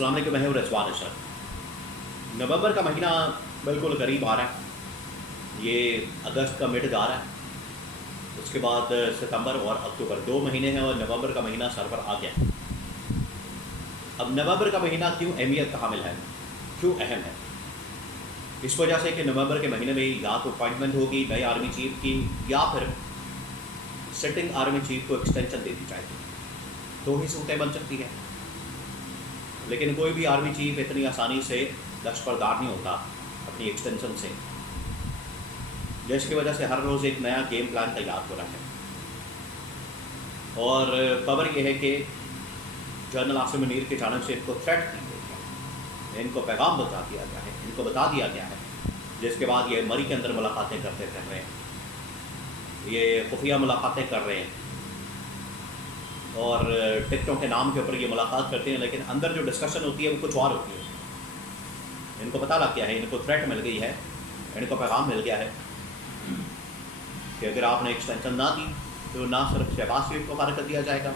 अस्सलाम वालेकुम, मैं हूं रिजवान अशरफ। नवंबर का महीना बिल्कुल करीब आ रहा है। ये अगस्त का मिड जा रहा है, उसके बाद सितंबर और अक्टूबर 2 महीने हैं और नवंबर का महीना सर पर आ गया है। अब नवंबर का महीना क्यों अहमियत का हामिल है, क्यों अहम है? इस वजह से कि नवंबर के महीने में या तो अपॉइंटमेंट होगी नए आर्मी चीफ की, या फिर सिटिंग आर्मी चीफ को एक्सटेंशन दे दी जाएगी। दो ही सूरतें बन सकती हैं, लेकिन कोई भी आर्मी चीफ इतनी आसानी से दस्तबरदार नहीं होता अपनी एक्सटेंशन से, जिसकी वजह से हर रोज़ एक नया गेम प्लान तैयार हो रहा है। और खबर यह है कि जनरल आसिम मुनीर की जानब से इनको थ्रेट की गई है, इनको पैगाम बता दिया गया है, इनको बता दिया गया है, जिसके बाद ये मरी के अंदर मुलाकातें करते रह रहे हैं, ये खुफिया मुलाकातें कर रहे हैं और टिकटों के नाम के ऊपर ये मुलाकात करते हैं, लेकिन अंदर जो डिस्कशन होती है वो कुछ और होती है। इनको पता लग गया है, इनको थ्रेट मिल गई है, इनको पैगाम मिल गया है कि अगर आपने एक्सटेंशन ना दी तो ना सिर्फ शहबाज शरीफ को फारिग कर दिया जाएगा,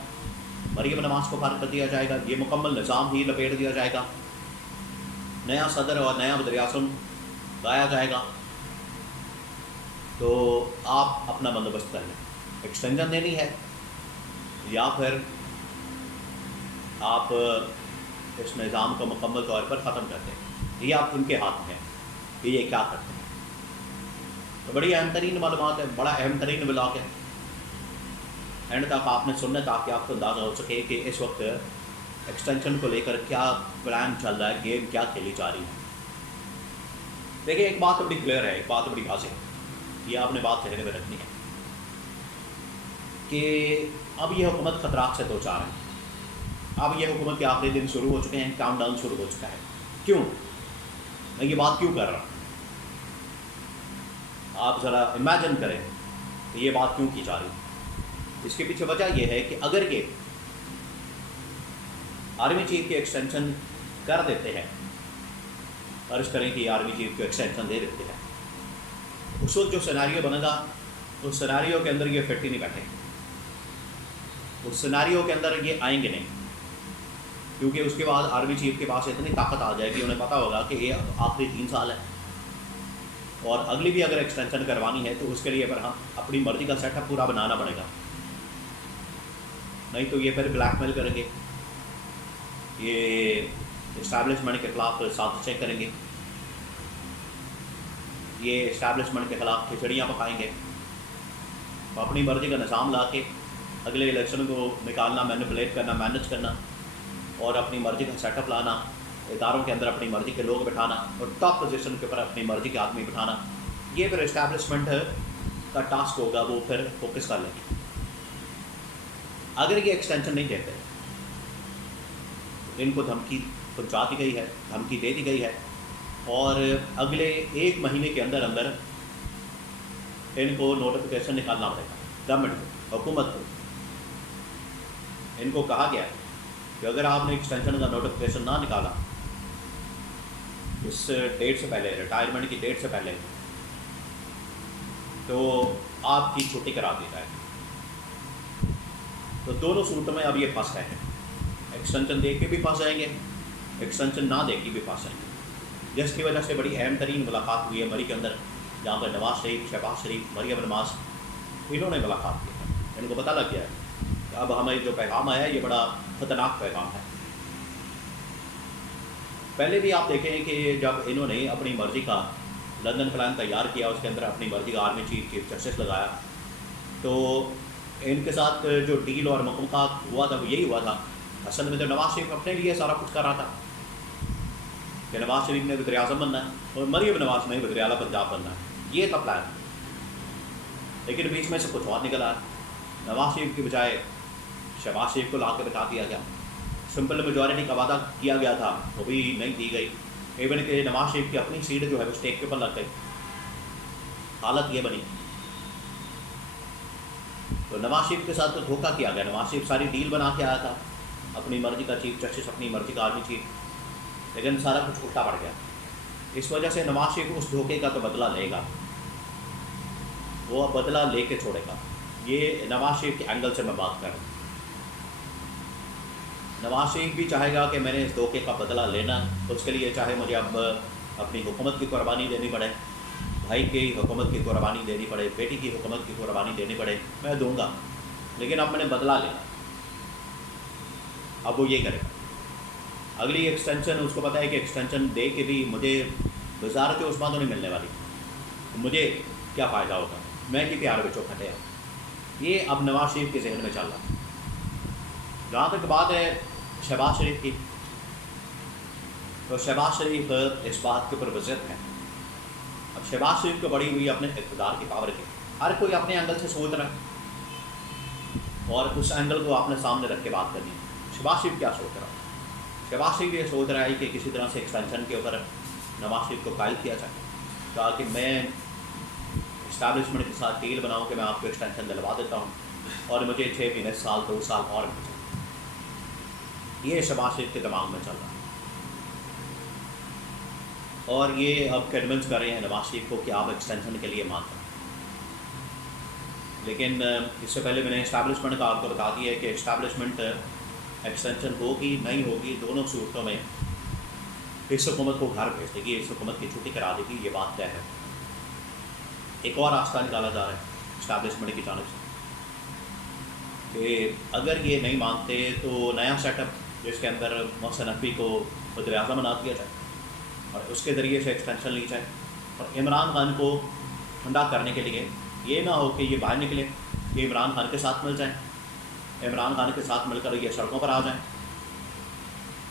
मरीम नवाज को फारिग कर दिया जाएगा, ये मुकम्मल निज़ाम ही लपेट दिया जाएगा, नया सदर और नया वज़ीर-ए-आज़म लाया जाएगा। तो आप अपना बंदोबस्त कर लें, एक्सटेंशन देनी है या फिर आप इस निज़ाम को मुकम्मल तौर पर ख़त्म कर दें। ये आप उनके हाथ में है कि ये क्या करते हैं। तो बड़ी अहम तरीन मालूमात है, बड़ा अहम तरीन ब्लॉग है। एंड तक आपने सुनना ताकि आपको अंदाज़ा हो सके कि इस वक्त एक्सटेंशन को लेकर क्या प्लान चल रहा है, गेम क्या खेली जा रही है। देखिए, एक बात तो बड़ी क्लियर है, एक बात तो बड़ी वाज़ेह है, ये आपने बात कहने में रखनी है कि अब ये हुकूमत खतरात से दो चार है। अब ये हुकूमत के आखिरी दिन शुरू हो चुके हैं, काउंटडाउन शुरू हो चुका है। क्यों मैं ये बात क्यों कर रहा हूँ, आप ज़रा इमेजिन करें कि ये बात क्यों की जा रही है। इसके पीछे वजह यह है कि अगर ये आर्मी चीफ की एक्सटेंशन कर देते हैं, फर्ज करें कि आर्मी चीफ को एक्सटेंशन दे देते हैं, उस वक्त जो सिनेरियो बनेगा उस सिनेरियो के अंदर ये फिट ही नहीं बैठेंगे, उस सिनेरियो के अंदर ये आएंगे नहीं, क्योंकि उसके बाद आर्मी चीफ के पास इतनी ताकत आ जाएगी, उन्हें पता होगा कि ये आखिरी 3 साल है और अगली भी अगर एक्सटेंशन करवानी है तो उसके लिए पर हम अपनी मर्ज़ी का सेटअप पूरा बनाना पड़ेगा, नहीं तो ये फिर ब्लैकमेल करेंगे, ये इस्टेब्लिशमेंट के ख़िलाफ़ साजिशें करेंगे, ये इस्टेब्लिशमेंट के ख़िलाफ़ खिचड़ियाँ पकाएंगे, अपनी मर्ज़ी का निज़ाम ला के अगले इलेक्शन को निकालना, मैनिपुलेट करना, मैनेज करना और अपनी मर्ज़ी का सेटअप लाना, इदारों के अंदर अपनी मर्ज़ी के लोग बिठाना और टॉप पोजीशन के ऊपर अपनी मर्ज़ी के आदमी बिठाना। ये फिर इस्टेब्लिशमेंट का टास्क होगा, वो फिर फोकस कर लेंगे। अगर ये एक्सटेंशन नहीं देते, इनको धमकी पहुँचा दी गई है, धमकी दे दी गई है और अगले 1 महीने के अंदर अंदर इनको नोटिफिकेशन निकालना पड़ेगा गवर्नमेंट को, हुकूमत को। इनको कहा गया है कि अगर आपने एक्सटेंशन का नोटिफिकेशन ना निकाला इस डेट से पहले, रिटायरमेंट की डेट से पहले, तो आपकी छुट्टी करा दी जाएगी। तो दोनों सूरतों में अब ये फंस गए हैं, एक्सटेंशन दे के भी फंस जाएंगे, एक्सटेंशन ना दे के भी फंस जाएंगे, जिसकी वजह से बड़ी अहम तरीन मुलाकात हुई है मरी के अंदर, जहाँ पर नवाज शरीफ, शहबाज शरीफ, मरीम नवाज इन्होंने मुलाकात की है। इनको पता लग गया है कि अब हमें जो पैगाम आया है ये बड़ा ख़तरनाक पैगाम है। पहले भी आप देखें कि जब इन्होंने अपनी मर्ज़ी का लंदन प्लान तैयार किया, उसके अंदर अपनी मर्ज़ी का आर्मी चीफ जस्टिस लगाया, तो इनके साथ जो डील और मुक़ामत हुआ था वो यही हुआ था। असल में तो नवाज शरीफ अपने लिए सारा कुछ कर रहा था कि नवाज शरीफ ने वज़ीर-ए-आज़म बनना है और मरीम नवाज ने वज़ीर आला पंजाब बनना है, ये था प्लान। लेकिन बीच में से कुछ और निकला, नवाज शरीफ की बजाय शहबाज शरीफ को ला के बिठा दिया गया। सिंपल मेजॉरिटी का वादा किया गया था, वो भी नहीं दी गई। इवन कि नवाज शरीफ की अपनी सीट जो है वो स्टेक के ऊपर लग गई। हालत ये बनी। तो नवाज शरीफ के साथ तो धोखा किया गया। नवाज शरीफ सारी डील बना के आया था, अपनी मर्ज़ी का चीफ जस्टिस, अपनी मर्ज़ी का आर्मी चीफ, लेकिन सारा कुछ उल्टा पड़ गया। इस वजह से नवाज शरीफ उस धोखे का तो बदला लेगा, वो अब बदला लेके छोड़ेगा। ये नवाज शरीफ के एंगल से मैं बात कर रहा हूँ। नवाज शरीफ भी चाहेगा कि मैंने इस धोखे का बदला लेना, उसके लिए चाहे मुझे अब अपनी हुकूमत की कुर्बानी देनी पड़े, भाई की हुकूमत की कुर्बानी देनी पड़े, बेटी की हुकूमत की कुर्बानी देनी पड़े, मैं दूंगा, लेकिन अब मैंने बदला लेना। अब वो ये करेगा। अगली एक्सटेंशन, उसको पता है कि एक्सटेंशन दे के भी मुझे वजारत उस्मा तो नहीं मिलने वाली, मुझे क्या फ़ायदा होगा, मैं कि प्यार बच्चों खटे हैं। ये अब नवाज शरीफ के जहन में चल रहा है। जहाँ तक बात है शहबाज शरीफ की, तो शहबाज शरीफ इस बात के ऊपर वज़द है। अब शहबाज शरीफ को बड़ी हुई अपने इक़्तिदार की पावर की, हर कोई अपने एंगल से सोच रहा है और उस एंगल को आपने सामने रख के बात करनी है। शहबाज शरीफ क्या सोच रहा है? शहबाज शरीफ ये सोच रहा है कि किसी तरह से एक्सटेंशन के ऊपर नवाज शरीफ को कायल किया जाए, ताकि मैं इस्टेब्लिशमेंट के साथ डील बनाऊँ कि मैं आपको एक्सटेंशन दिलवा देता हूँ और मुझे 6 महीने, साल, 2 साल और मिल जाए। ये शहबाज शरीफ के दिमाग में चल रहा है और ये अब कन्विंस कर रहे हैं नवाज शरीफ को कि आप एक्सटेंशन के लिए मानते हैं। लेकिन इससे पहले मैंने इस्टेब्लिशमेंट का आपको बता दिया है कि इस्टेब्लिशमेंट एक्सटेंशन होगी नहीं होगी, दोनों सूरतों में इस हुकूमत को घर भेज देगी, इस हुकूमत की छुट्टी करा देगी, ये बात तय है। एक और रास्ता निकाला जा रहा है इस्टेब्लिशमेंट की जानब से कि अगर ये नहीं मानते तो नया सेटअप जिसके अंदर मोहसिन नकवी को वज़ीर आज़म बना दिया जाए और उसके ज़रिए से एक्सटेंशन ली जाए और इमरान खान को ठंडा करने के लिए ये ना हो कि ये बाहर निकले, ये इमरान खान के साथ मिल जाए, इमरान खान के साथ मिलकर ये सड़कों पर आ जाएं।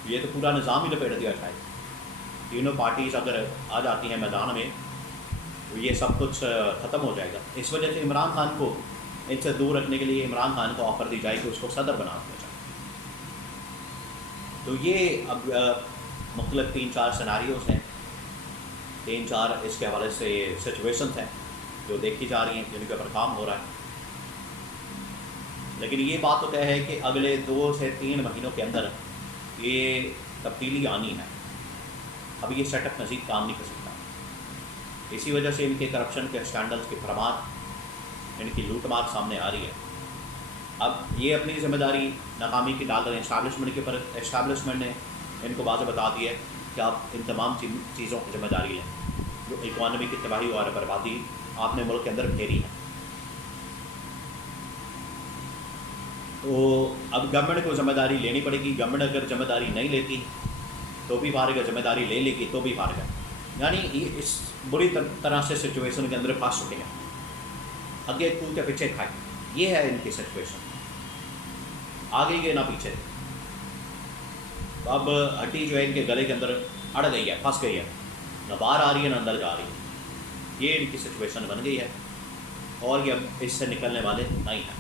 ये तो पूरा निज़ाम ही लपेट दिया शायद। तीनों पार्टीज़ अगर आ जाती हैं मैदान में तो ये सब कुछ ख़त्म हो जाएगा। इस वजह से इमरान खान को इनसे दूर रखने के लिए इमरान खान को ऑफ़र दी जाए कि उसको सदर बना दिया जाए। तो ये अब मुख्तलिफ 3-4 सिनारियोज़ हैं, 3-4 इसके हवाले से सिचुएशंस हैं जो देखी जा रही हैं, जिनके ऊपर काम हो रहा है। लेकिन ये बात तो तय है कि अगले 2 से 3 महीनों के अंदर ये तब्दीली आनी है। अब ये सेटअप मज़ीद काम नहीं कर सकता। इसी वजह से इनके करप्शन के स्कैंडल्स की भरमार, इनकी लूटमार सामने आ रही है। अब ये अपनी ज़िम्मेदारी नाकामी की डाल रहे हैं इस्टेब्लिशमेंट के ऊपर। इस्टेब्लिशमेंट ने इनको बात बता दी है कि आप इन तमाम चीज़ों की ज़िम्मेदारी लें जो इकॉनमी की तबाही और बर्बादी आपने मुल्क के अंदर फेरी है। तो अब गवर्नमेंट को ज़िम्मेदारी लेनी पड़ेगी। गवर्नमेंट अगर ज़िम्मेदारी नहीं लेती तो भी फारिग है, ज़िम्मेदारी ले लेगी तो भी फारिग है। यानी इस बुरी तरह से सिचुएशन के अंदर फंस चुके हैं, आगे कूद के पीछे खाए। ये है इनकी सिचुएशन, आगे ये ना पीछे। तो अब हड्डी जो है इनके गले के अंदर अड़ गई है, फंस गई है, न बाहर आ रही है न अंदर जा रही है। ये इनकी सिचुएशन बन गई है और ये अब इससे निकलने वाले नहीं हैं।